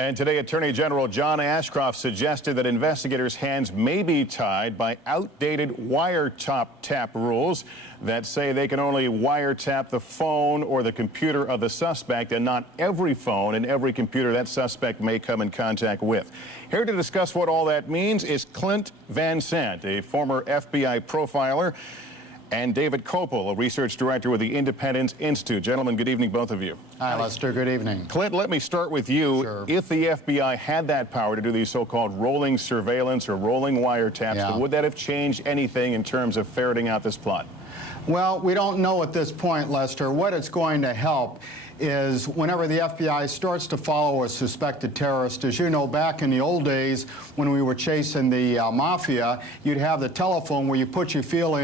And today, Attorney General John Ashcroft suggested that investigators' hands may be tied by outdated wiretap rules that say they can only wiretap the phone or the computer of the suspect and not every phone and every computer that suspect may come in contact with. Here to discuss what all that means is Clint Van Sant, a former FBI profiler, and David Kopel, a research director with the Independence Institute. Gentlemen, good evening, both of you. Hi, Lester. Good evening. Clint, let me start with you. Sure. If the FBI had that power to do these so-called rolling surveillance or rolling wiretaps, would that have changed anything in terms of ferreting out this plot? Well, we don't know at this point, Lester. What it's going to help is whenever the FBI starts to follow a suspected terrorist. As you know, back in the old days when we were chasing the mafia, you'd have the telephone where you put your finger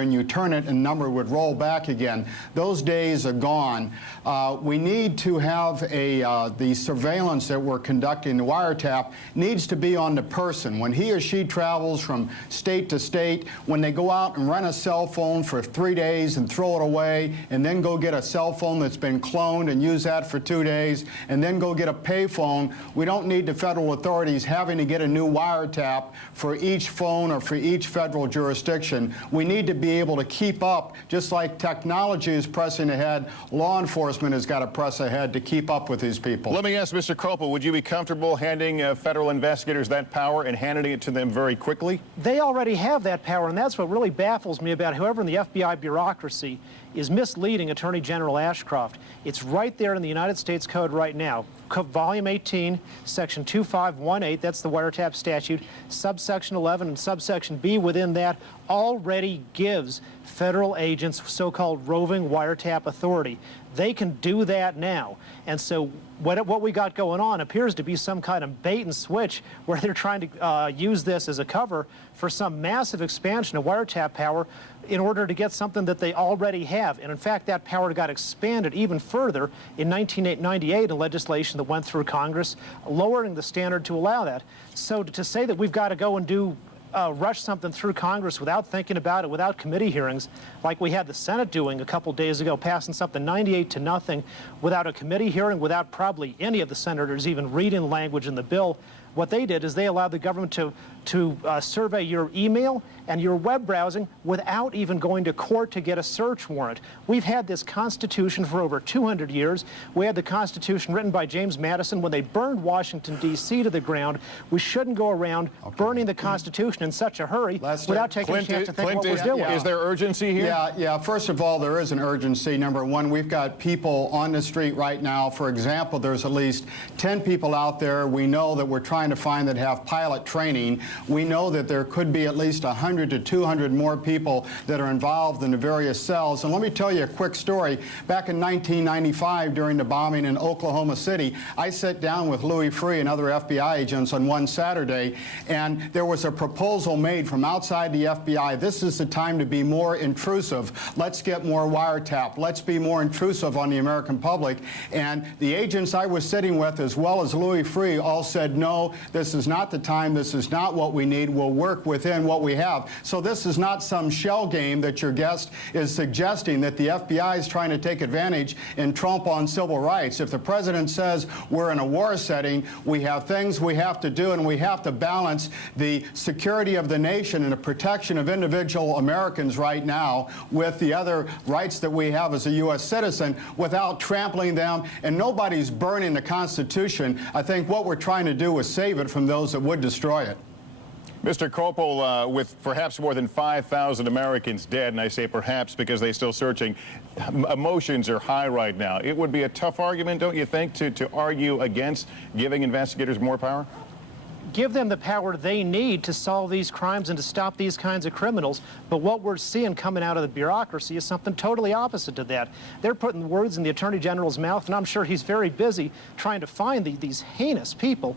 in, you turn it, and the number would roll back again. Those days are gone. We need to have the surveillance that we're conducting, the wiretap, needs to be on the person. When he or she travels from state to state, when they go out and rent a cell phone for 3 days and throw it away, and then go get a cell phone that's been cloned and use that for 2 days, and then go get a payphone. We don't need the federal authorities having to get a new wiretap for each phone or for each federal jurisdiction. We need to be able to keep up, just like technology is pressing ahead, law enforcement has got to press ahead to keep up with these people. Let me ask Mr. Kopel, would you be comfortable handing federal investigators that power and handing it to them very quickly? They already have that power, and that's what really baffles me about whoever in the FBI bureaucracy is misleading Attorney General Ashcroft. It's right there in the United States Code right now. Volume 18, Section 2518, that's the wiretap statute, subsection 11 and subsection B within that already gives federal agents so-called roving wiretap authority. They can do that now. And so what we got going on appears to be some kind of bait and switch where they're trying to use this as a cover for some massive expansion of wiretap power in order to get something that they already have. And in fact, that power got expanded even further in 1998 in legislation that went through Congress, lowering the standard to allow that. So to say that we've got to go and rush something through Congress without thinking about it, without committee hearings, like we had the Senate doing a couple days ago, passing something 98-0 without a committee hearing, without probably any of the senators even reading language in the bill. What they did is they allowed the government to survey your email and your web browsing without even going to court to get a search warrant. We've had this Constitution for over 200 years. We had the Constitution written by James Madison when they burned Washington, D.C. to the ground. We shouldn't go around burning the Constitution in such a hurry without taking a chance to think what we're doing. Is there urgency here? Yeah. First of all, there is an urgency. Number one, we've got people on the street right now. For example, there's at least 10 people out there we know that we're trying to find that have pilot training. We know that there could be at least 100 to 200 more people that are involved in the various cells. And let me tell you a quick story. Back in 1995, during the bombing in Oklahoma City, I sat down with Louis Freeh and other FBI agents on one Saturday, and there was a proposal made from outside the FBI. This is the time to be more intrusive. Let's get more wiretap. Let's be more intrusive on the American public. And the agents I was sitting with, as well as Louis Freeh, all said, no, this is not the time. This is not what we need. We'll work within what we have. So this is not some shell game that your guest is suggesting that the FBI is trying to take advantage and trump on civil rights. If the president says we're in a war setting, we have things we have to do, and we have to balance the security of the nation and the protection of individual Americans right now with the other rights that we have as a U.S. citizen without trampling them. And nobody's burning the Constitution. I think what we're trying to do is save it from those that would destroy it. Mr. Kopel, with perhaps more than 5,000 Americans dead, and I say perhaps because they're still searching, emotions are high right now. It would be a tough argument, don't you think, to argue against giving investigators more power? Give them the power they need to solve these crimes and to stop these kinds of criminals. But what we're seeing coming out of the bureaucracy is something totally opposite to that. They're putting words in the Attorney General's mouth, and I'm sure he's very busy trying to find these heinous people,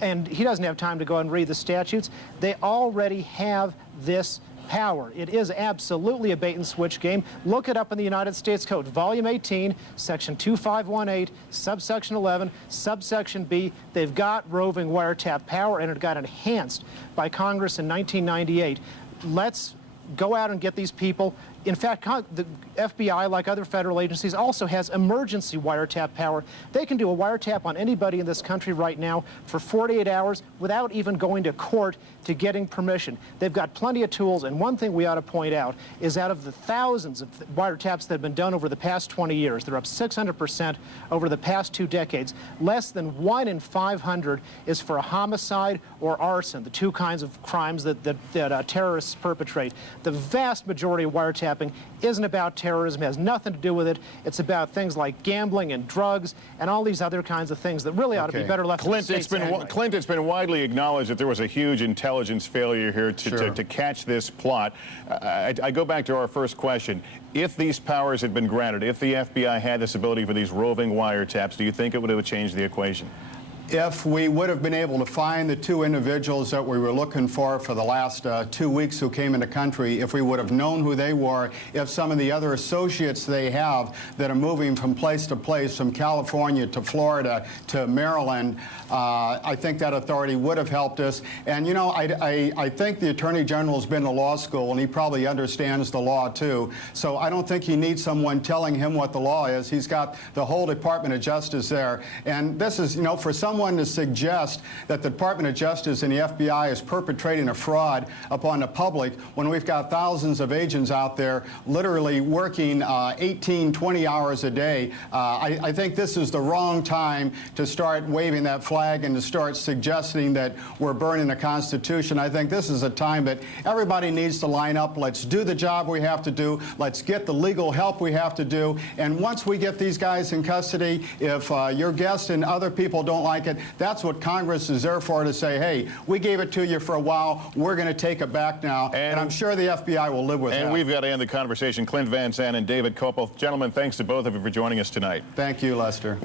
and he doesn't have time to go and read the statutes. They already have this power. It is absolutely a bait and switch game. Look it up in the United States Code, Volume 18, Section 2518, subsection 11, subsection B. They've got roving wiretap power, and it got enhanced by Congress in 1998. Let's go out and get these people In fact, the FBI, like other federal agencies, also has emergency wiretap power. They can do a wiretap on anybody in this country right now for 48 hours without even going to court to getting permission. They've got plenty of tools, and one thing we ought to point out is out of the thousands of wiretaps that have been done over the past 20 years, they're up 600% over the past 2 decades, less than 1 in 500 is for a homicide or arson, the two kinds of crimes that terrorists perpetrate. The vast majority of wiretapping isn't about terrorism, has nothing to do with it. It's about things like gambling and drugs and all these other kinds of things that really ought to be better left to the states. Clint, it's been widely acknowledged that there was a huge intelligence failure here to catch this plot. I go back to our first question. If these powers had been granted, if the FBI had this ability for these roving wiretaps, do you think it would have changed the equation? If we would have been able to find the 2 individuals that we were looking for the last 2 weeks who came into country, if we would have known who they were, if some of the other associates they have that are moving from place to place, from California to Florida to Maryland, I think that authority would have helped us. And, you know, I think the Attorney General's been to law school, and he probably understands the law, too. So I don't think he needs someone telling him what the law is. He's got the whole Department of Justice there. And this is, you know, for someone to suggest that the Department of Justice and the FBI is perpetrating a fraud upon the public when we've got thousands of agents out there literally working 18, 20 hours a day, I think this is the wrong time to start waving that flag and to start suggesting that we're burning the Constitution. I think this is a time that everybody needs to line up. Let's do the job we have to do. Let's get the legal help we have to do. And once we get these guys in custody, if your guests and other people don't like it, that's what Congress is there for, to say, hey, we gave it to you for a while, we're going to take it back now, and I'm sure the FBI will live with that. And we've got to end the conversation. Clint Van Zandt and David Kopel. Gentlemen, thanks to both of you for joining us tonight. Thank you, Lester.